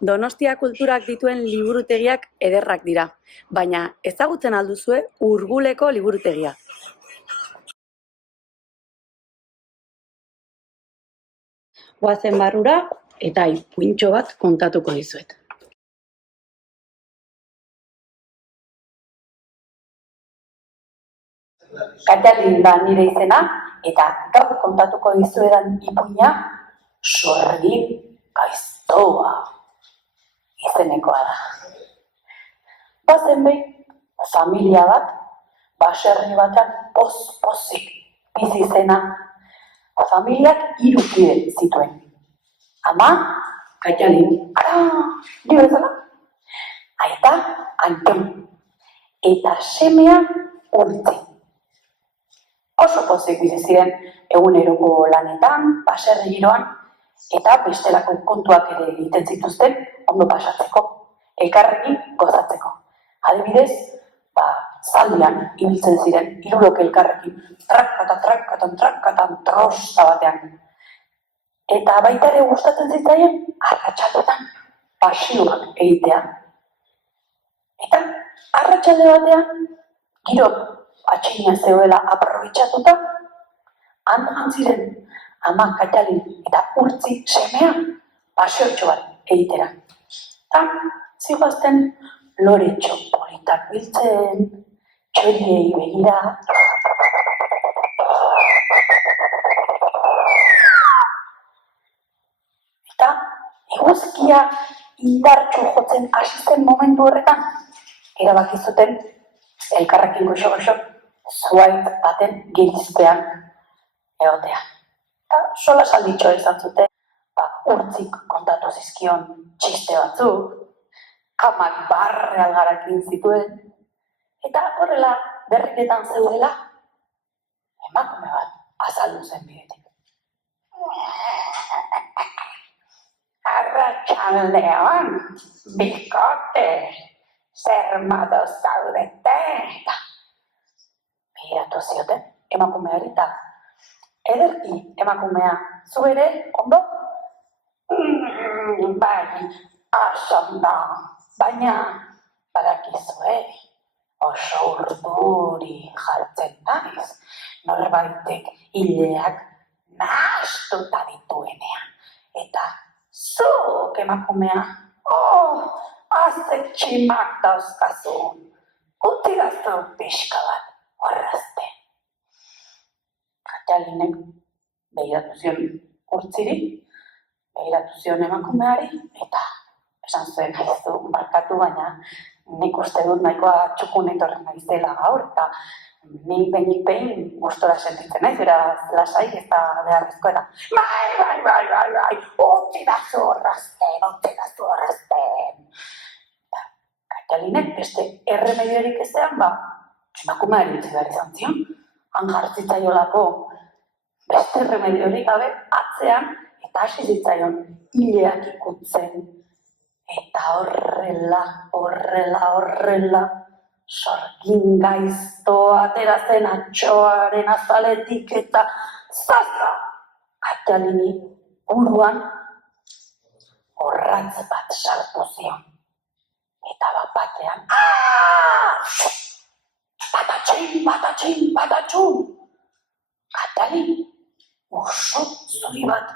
Donostia kulturak dituen liburutegiak ederrak dira, baina ezagutzen al duzue Urguleko liburutegia? Goazen barrura eta ipuintxo bat kontatuko dizuet. Katalin da nire izena, eta gaur kontatuko dizuedan ipuina Sorgin gaiztoa izenekoa da. Bazen behin, familia bat, baserri batean poz-pozik bizi zena. Familiak 3 kide zituen. Ama, Katalin, nire bezala, aita, Anton, eta semea Urtzi. Oso pozik bizi ziren eguneroko lanetan, baserri giroan, eta bestelako kontuak ere egiten zituzten ondo pasatzeko, elkarrekin gozatzeko. Adibidez, zaldian ibiltzen ziren 3 elkarrekin, trakatan, trosta batean. Eta baita ere gustatzen zitzaien arratsaldetan pasioak egitea. Eta arratsalde batean, giro atxina zegoela aprobetxatuta, han ziren ama Katalin eta Urtzi semea paseotxo bat egitera. Eta zigoazten loretxo politak biltzen, txoriei begira. Eta eguzkia indartsu jotzen hasi zen momentu horretan, erabaki zuten elkarrekin goxo-goxo zuhaitz baten girizpean egotea. Eta sola salditxoa izan zuten, Urtzik kontatu zizkion txiste batzuk, kamak barre algarakin zituen, eta horrela berriketan zeudela, emakume bat azaldu zen bidetik. Arratsaldean, bikote, zer modu zaudete, eta begiratu zioten emakumeari eta ederki emakumea, zu ere, ondo? Bai, asonda, baina badakizue, oso urduri jartzen naiz, norbaitek hileak nahastuta dituenean. Eta zuk emakumea, azetximak dauzkazun, utzi dazu pixka bat horrazte. Katalinek begiratu zion Urtziri, begiratu zion emakumeari, eta esan zuen haizu barkatu, baina nik uste dut nahikoa txukun etorren naizela gaur, eta ni behin gustora sentitzen naiz, beraz lasai ez da beharrezko eta bai, utzi dazu horrazten. Katalinek beste erremediorik ezean, emakumeari utzi behar izan zion, han jartzitzaiolako beste erremediorik gabe atzean, eta hasi zitzaion hileak ikutzen. Eta horrela, Sorgin gaiztoa atera zen atxoaren azaletik eta zaza! Katalini buruan orratz bat sartu zion. Eta bat-batean, patatxin! Katalin oso zuri bat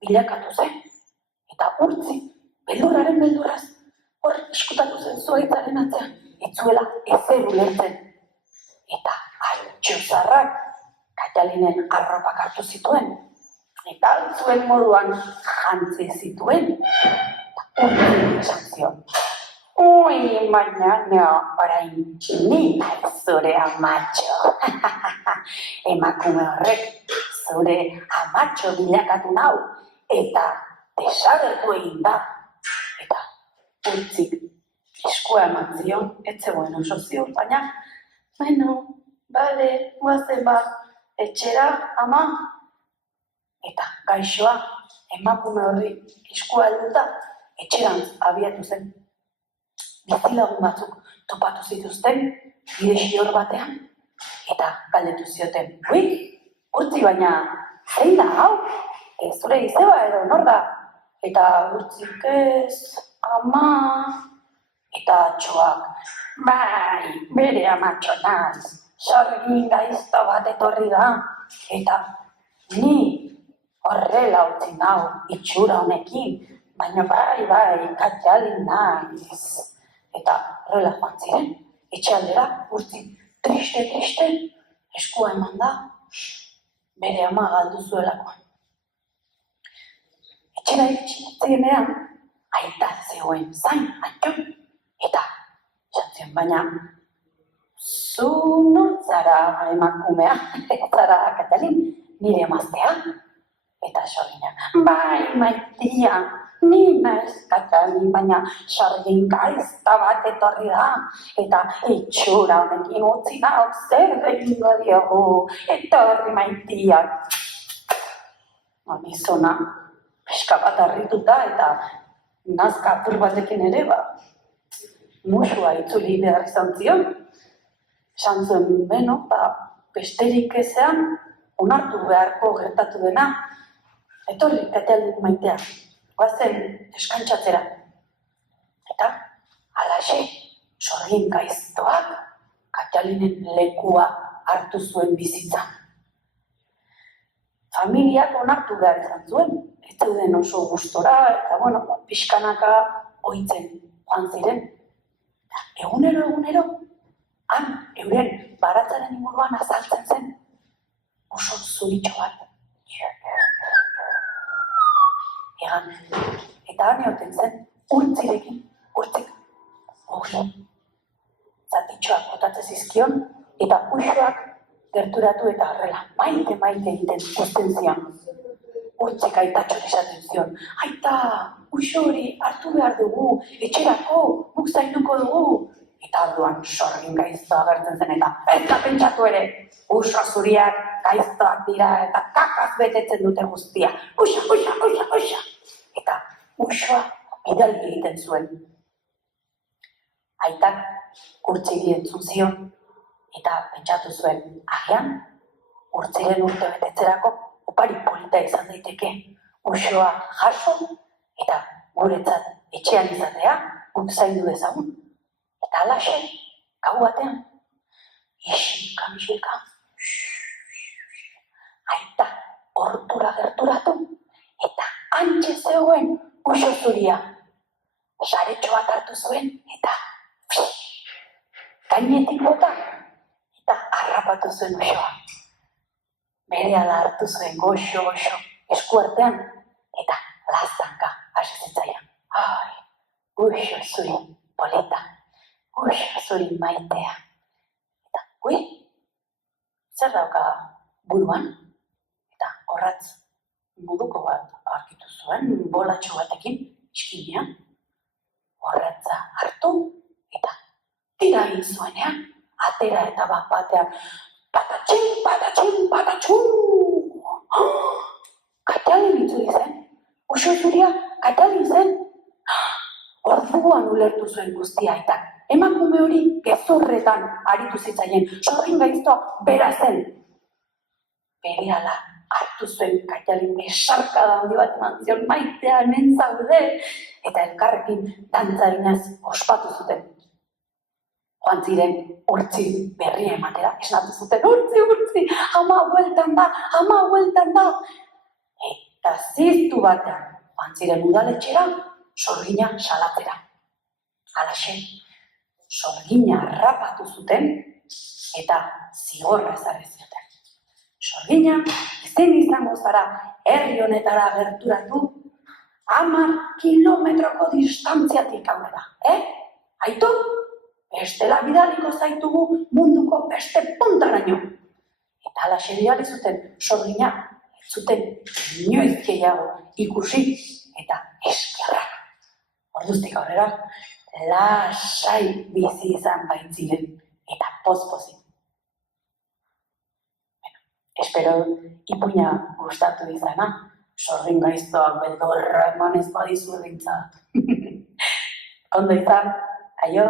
bilakatu zen. Eta Urtzi, beldurraz, hor eskutatu zen zuhaitzaren atzean, etzuela ezer ulertzen. Eta altxuzarrak Katalinen arropak hartu zituen, eta altzuen moduan jantzi zituen. Eta Urtzi esan zion, baina orain ni naiz zure amatxo. Emakume horrek zure amatxo bilakatu nau, eta desagertu egin da. Eta Urtzik eskua eman zion, ez zegoen oso ziur, baina, bale, guazen etxera, ama. Eta gaixoa, emakume horri eskua helduta, etxerantz abiatu zen. Bizilagun batzuk topatu zituzten, bide xior batean, eta galdetu zioten, Urtzi, baina zein da hau? Zure izeba edo nor da? Eta Urtzik ez, ama, eta atxoak, bai, bere amatxo naz, sorgin gaizto bat etorri da, eta ni horrela utzi nau itxura honekin, baina bai, Katjalin naiz. Eta horrela joan ziren, etxealdera, urtzi, triste, eskua eman da, bere ama galdu zuelakoan. Etxera itxienean, aita zegoen zain, antxon, eta esan baina zu nortzara emakumea, zara Katjalin, nire emaztea, eta sorgina, bai, maitia, ni naiz Katjalin, baina sorgin gaizta bat etorri da, eta itxura honekin utzi nauk zer egingo diogu, etorri maitia. Gizona, pixka bat harrituta eta nazka apur batekin ere, musua itzuli behar izan zion. Esan zuen, besterik ezean, onartu beharko gertatu dena, etorri Katjalin maitea, goazen eskantzatzera. Eta, halaxe, sorgin gaiztoak Katjalinen lekua hartu zuen bizitzan. Familiak onartu behar izan zuen, ez zeuden oso gustora, eta pixkanaka ohitzen joan ziren. Egunero, han, euren baratzaren inguruan azaltzen zen, oso zuritxo bat. Egan, eta han egoten zen, urtzirekin, ogi. Zatitxoak botatzen zizkion, eta uxoak gerturatu eta horrela, maite egiten uzten zion. Urtzek aitatxo esaten zion, aita, uxo hori hartu behar dugu, etxerako, guk zainduko dugu. Eta orduan sorgin gaiztoa agertzen zen eta ez da pentsatu ere, uxo zuriak gaiztoak dira eta kakaz betetzen dute guztia. Uxa! Eta uxoa bidaldi egiten zuen. Aitak urtziri entzun zion eta pentsatu zuen, agian, urtziren urte betetzerako opari polita izan daiteke. Uxoa jaso eta guretzat etxean izatea, guk zaindu dezagun. Eta alaxe, gau batean, isika, aita hortura gerturatu, eta hantxe zegoen uxo zuria. Saretxo bat hartu zuen, eta gainetik bota, eta harrapatu zuen uxoa. Berehala hartu zuen goxo, esku artean, eta laztanka hasi zitzaion. Ai, uxo zuri polita. Uxa zuri maitea. Eta, zer dauka buruan? Eta horratz moduko bat aurkitu zuen, bolatxo batekin, iskinean. Horratza hartu, eta tira egin zuenean, atera eta batean, patatxun! Katjalin itzuli zen, uxo zuria Katjalin zen. Orduan ulertu zuen guztia aitak. Emakume hori gezurretan aritu zitzaien, sorgin gaiztoa bera zen. Berehala hartu zuen Katjalin besarkada handi bat eman zion, maitea hemen zaude, eta elkarrekin dantzarinaz ospatu zuten. Joan ziren urtzi berria ematera, esnatu zuten, urtzi, ama bueltan da. Eta ziztu batean, joan ziren udaletxera, sorgina salatzera. Halaxe, sorgina harrapatu zuten eta zigorra ezarri zioten. Sorgina, ezin izango zara herri honetara gerturatu 10 kilometroko distantziatik aurrera, Aitu, bestela bidaliko zaitugu munduko beste puntaraino. Eta halaxe bidali zuten sorgina, ez zuten inoiz gehiago ikusi eta eskerrak. Orduztik aurrera, lasai bizi izan baitziren eta poz-pozik. Espero ipuina gustatu izana, sorgin gaiztoak beldorra emanez badizu dintzat. Ondo izan, aio!